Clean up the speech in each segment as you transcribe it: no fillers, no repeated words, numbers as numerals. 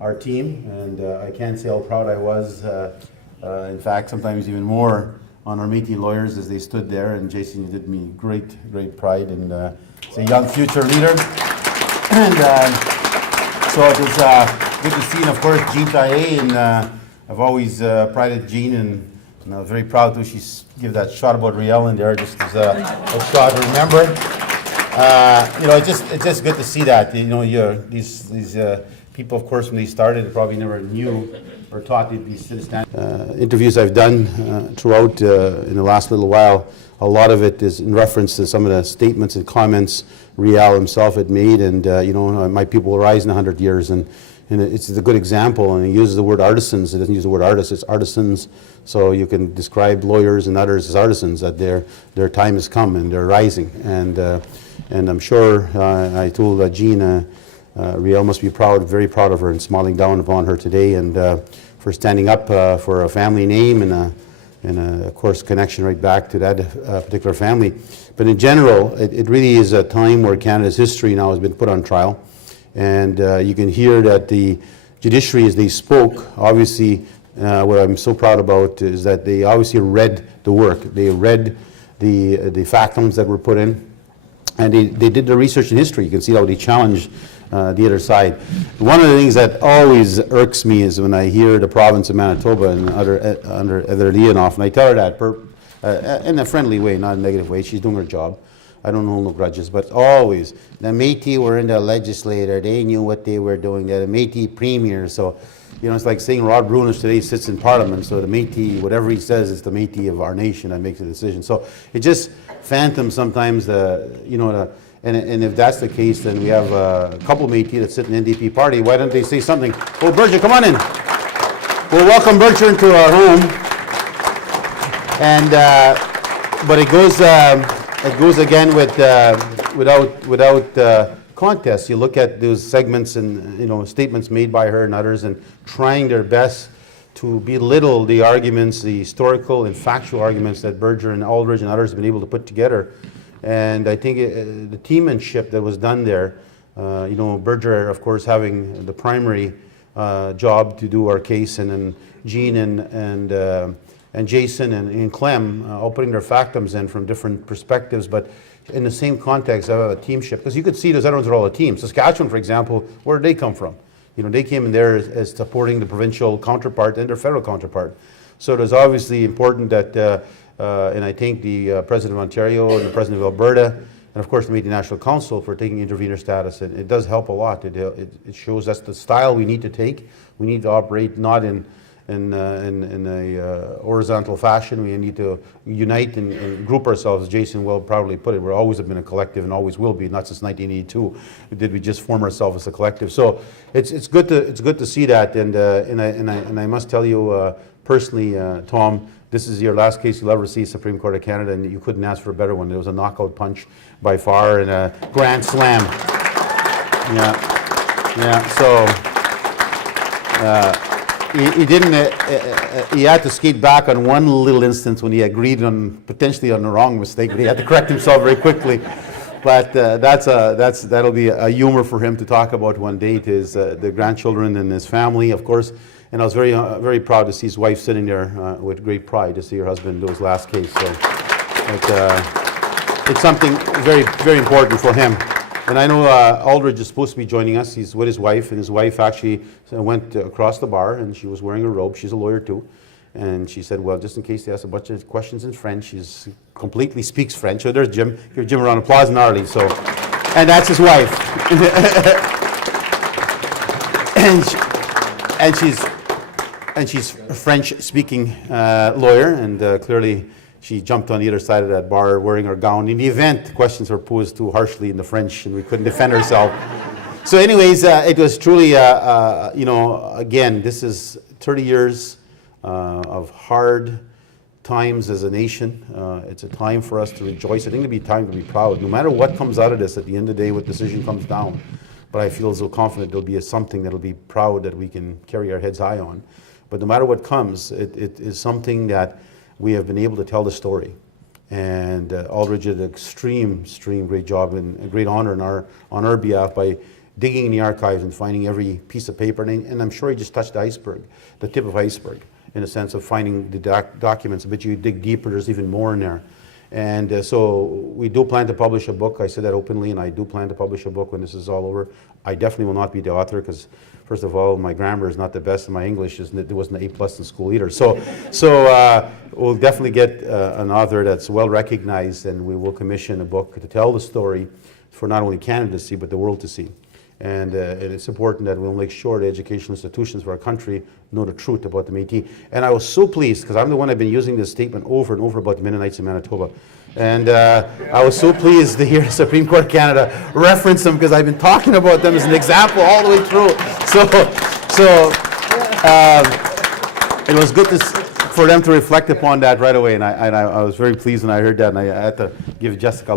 our team, and I can't say how proud I was. In fact, sometimes even more on our Métis lawyers as they stood there. And Jason, you did me great pride, and it's a young future leader. And so it was good to see, and of course, Jean Taillé, and I've always prided Jean, and I was very proud to give that shot about Riel in there, just as a shot to remember. It's just good to see that. These people, of course, when they started, probably never knew or thought they'd be citizen. Interviews I've done throughout in the last little while, a lot of it is in reference to some of the statements and comments Riel himself had made, and my people will rise in 100 years, and it's a good example. And he uses the word artisans. He doesn't use the word artists. It's artisans. So you can describe lawyers and others as artisans, that their time has come and they're rising. And I'm sure I told Jean, Riel must be very proud of her, and smiling down upon her today, and for standing up for a family name and of course, connection right back to that particular family. But in general, it really is a time where Canada's history now has been put on trial. And you can hear that the judiciary, as they spoke, obviously, what I'm so proud about is that they obviously read the work. They read the factums that were put in, and they did the research in history. You can see how they challenged the other side. One of the things that always irks me is when I hear the province of Manitoba and under Heather Leonoff, and I tell her that in a friendly way, not a negative way. She's doing her job. I don't hold no grudges, but always, the Métis were in the legislature, they knew what they were doing, they're the Métis premier, so, it's like saying Rod Brunish today sits in Parliament, so the Métis, whatever he says, is the Métis of our nation that makes the decision. So it just phantoms sometimes, and if that's the case, then we have a couple Métis that sit in the NDP party. Why don't they say something? Oh, Berger, come on in. We'll welcome Berger into our home. And, but it goes again without contest. You look at those segments and statements made by her and others, and trying their best to belittle the arguments, the historical and factual arguments that Berger and Aldridge and others have been able to put together. And I think the teammanship that was done there, Berger, of course, having the primary job to do our case, and then Jean and Jason and Clem all putting their factums in from different perspectives, but in the same context of a teamship. Because you could see those other ones are all a team. Saskatchewan, for example, where did they come from? They came in there as supporting the provincial counterpart and their federal counterpart. So it was obviously important that, and I thank the President of Ontario and the President of Alberta, and of course the Métis National Council for taking intervener status. It does help a lot. It shows us the style we need to take. We need to operate not in a horizontal fashion. We need to unite and group ourselves. Jason will proudly put it. We always have been a collective and always will be. Not since 1982 did we just form ourselves as a collective. So it's good to see that. And I must tell you personally, Tom, this is your last case you'll ever see Supreme Court of Canada, and you couldn't ask for a better one. It was a knockout punch by far and a grand slam. Yeah. So. He didn't. He had to skate back on one little instance when he agreed potentially on the wrong mistake, but he had to correct himself very quickly. But that'll be a humor for him to talk about one day to the grandchildren and his family, of course. And I was very proud to see his wife sitting there with great pride to see her husband do his last case. So it's something very, very important for him. And I know Aldridge is supposed to be joining us. He's with his wife, and his wife actually went across the bar, and she was wearing a robe. She's a lawyer too. And she said, well, just in case they ask a bunch of questions in French, she completely speaks French. So there's Jim. Give Jim a round of applause, gnarly. So, and that's his wife. and she's a French-speaking lawyer, and clearly she jumped on the other side of that bar wearing her gown. In the event questions were posed too harshly in the French and we couldn't defend ourselves. So anyways, it was truly, again, this is 30 years of hard times as a nation. It's a time for us to rejoice. I think it'll be time to be proud. No matter what comes out of this, at the end of the day, what decision comes down. But I feel so confident there'll be something that'll be proud that we can carry our heads high on. But no matter what comes, it is something that we have been able to tell the story. And Aldridge did an extreme great job and a great honor on our behalf by digging in the archives and finding every piece of paper. And I'm sure he just touched the iceberg, the tip of iceberg, in a sense of finding the documents. But you dig deeper, there's even more in there. And so we do plan to publish a book. I said that openly, and I do plan to publish a book when this is all over. I definitely will not be the author because, first of all, my grammar is not the best, and my English is there wasn't an A+ in school either. So we'll definitely get an author that's well recognized, and we will commission a book to tell the story for not only Canada to see, but the world to see. And it's important that we'll make sure the educational institutions of our country know the truth about the Métis. And I was so pleased, because I'm the one I've been using this statement over and over about the Mennonites in Manitoba. And I was so pleased to hear the Supreme Court of Canada reference them, because I've been talking about them as an example all the way through. So it was good for them to reflect upon that right away. And I was very pleased when I heard that, and I had to give Jessica a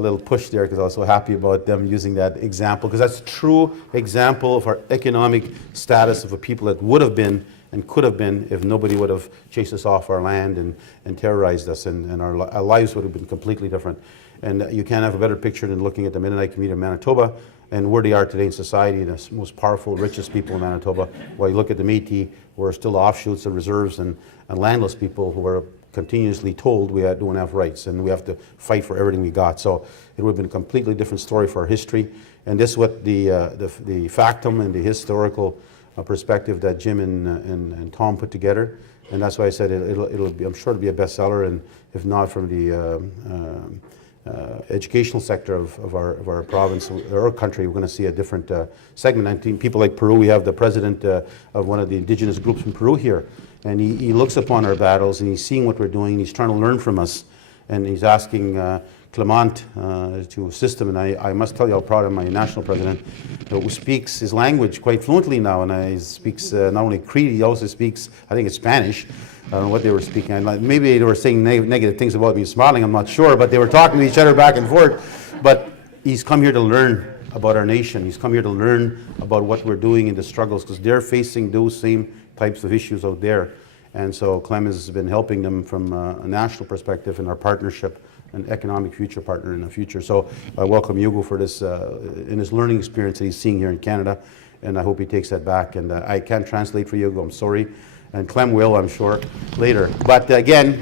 little push there, because I was so happy about them using that example, because that's a true example of our economic status of a people that would have been and could have been if nobody would have chased us off our land and terrorized us, and our lives would have been completely different. And you can't have a better picture than looking at the Mennonite community of Manitoba and where they are today in society, the most powerful, richest people in Manitoba. While you look at the Métis, we're still offshoots and reserves and landless people who are continuously told we don't have rights and we have to fight for everything we got. So it would have been a completely different story for our history. And this is what the factum and the historical perspective that Jim and Tom put together. And that's why I said it'll be, I'm sure it'll be a bestseller, and if not from the educational sector of our province or our country, we're going to see a different segment. I think people like Peru, we have the president of one of the indigenous groups in Peru here, and he looks upon our battles and he's seeing what we're doing, and he's trying to learn from us, and he's asking Clement to assist him. And I must tell you how proud I'm of my national president, who speaks his language quite fluently now, and he speaks not only Cree, he also speaks, I think it's Spanish. I don't know what they were speaking. Maybe they were saying negative things about me smiling, I'm not sure, but they were talking to each other back and forth. But he's come here to learn about our nation. He's come here to learn about what we're doing in the struggles, because they're facing those same types of issues out there. And so Clem has been helping them from a national perspective in our partnership, an economic future partner in the future. So I welcome Hugo for this, in his learning experience that he's seeing here in Canada, and I hope he takes that back. And I can't translate for Hugo, I'm sorry. And Clem will, I'm sure, later. But again,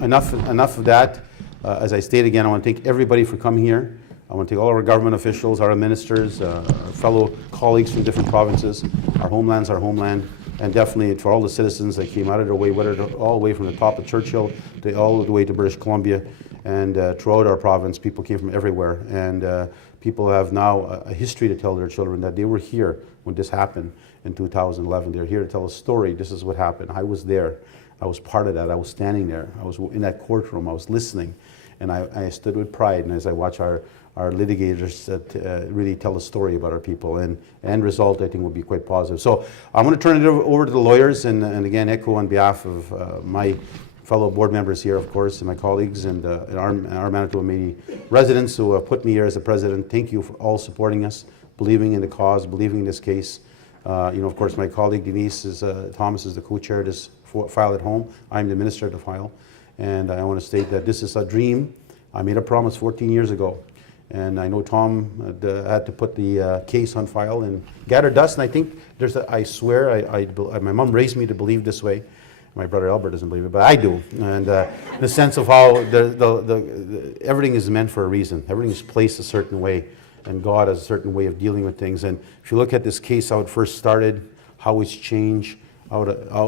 enough of that. As I state again, I want to thank everybody for coming here. I want to thank all our government officials, our ministers, our fellow colleagues from different provinces. Our homeland's our homeland. And definitely for all the citizens that came out of their way, whether all the way from the top of Churchill to all the way to British Columbia, and throughout our province, people came from everywhere. And people have now a history to tell their children that they were here when this happened in 2011. They're here to tell a story. This is what happened. I was there. I was part of that. I was standing there. I was in that courtroom. I was listening. And I stood with pride. And as I watch our litigators really tell a story about our people, and end result, I think, will be quite positive. So I'm going to turn it over to the lawyers, and again, echo on behalf of my fellow board members here, of course, and my colleagues, and our Manitoba Métis residents who have put me here as the president. Thank you for all supporting us, believing in the cause, believing in this case. Of course, my colleague Denise Thomas is the co-chair of this file at home. I'm the minister of the file, and I want to state that this is a dream. I made a promise 14 years ago. And I know Tom had to put the case on file and gather dust. And I think I swear, my mom raised me to believe this way. My brother Albert doesn't believe it, but I do. And the sense of how everything is meant for a reason. Everything is placed a certain way, and God has a certain way of dealing with things. And if you look at this case, how it first started, how it's changed, how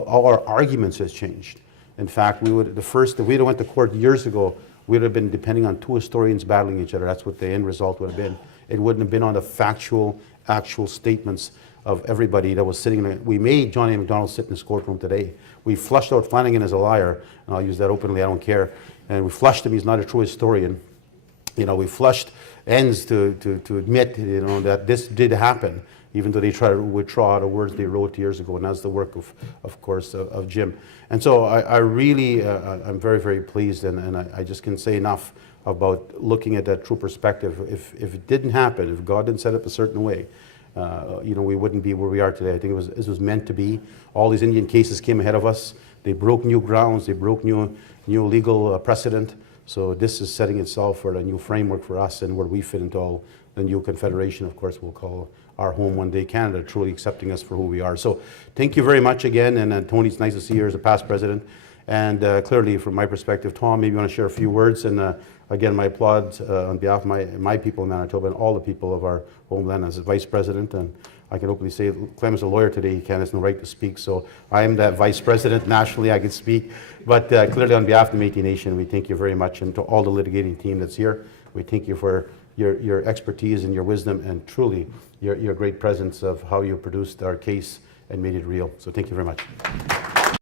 our arguments has changed. In fact, if we'd have went to court years ago, we would have been depending on two historians battling each other. That's what the end result would have been. It wouldn't have been on the factual, actual statements of everybody that was sitting in it. We made John A. Macdonald sit in his courtroom today. We flushed out Flanagan as a liar, and I'll use that openly, I don't care. And we flushed him, he's not a true historian. We flushed Enns to admit, that this did happen, even though they try to withdraw the words they wrote years ago, and that's the work of course, of Jim. And so I really, I'm very, very pleased, and I just can't say enough about looking at that true perspective. If it didn't happen, if God didn't set up a certain way, we wouldn't be where we are today. I think it was meant to be. All these Indian cases came ahead of us. They broke new grounds. They broke new legal precedent. So this is setting itself for a new framework for us and where we fit into all the new Confederation, of course, will call our home one day Canada, truly accepting us for who we are. So thank you very much again, and Tony, it's nice to see you as a past president. And clearly, from my perspective, Tom, maybe you want to share a few words. And again, my applause on behalf of my people in Manitoba and all the people of our homeland as a vice president. And I can openly say, Clem is a lawyer today. He has no right to speak. So I am that vice president. Nationally, I can speak. But clearly, on behalf of the Métis Nation, we thank you very much. And to all the litigating team that's here, we thank you for your expertise and your wisdom, and truly your great presence of how you produced our case and made it real. So thank you very much.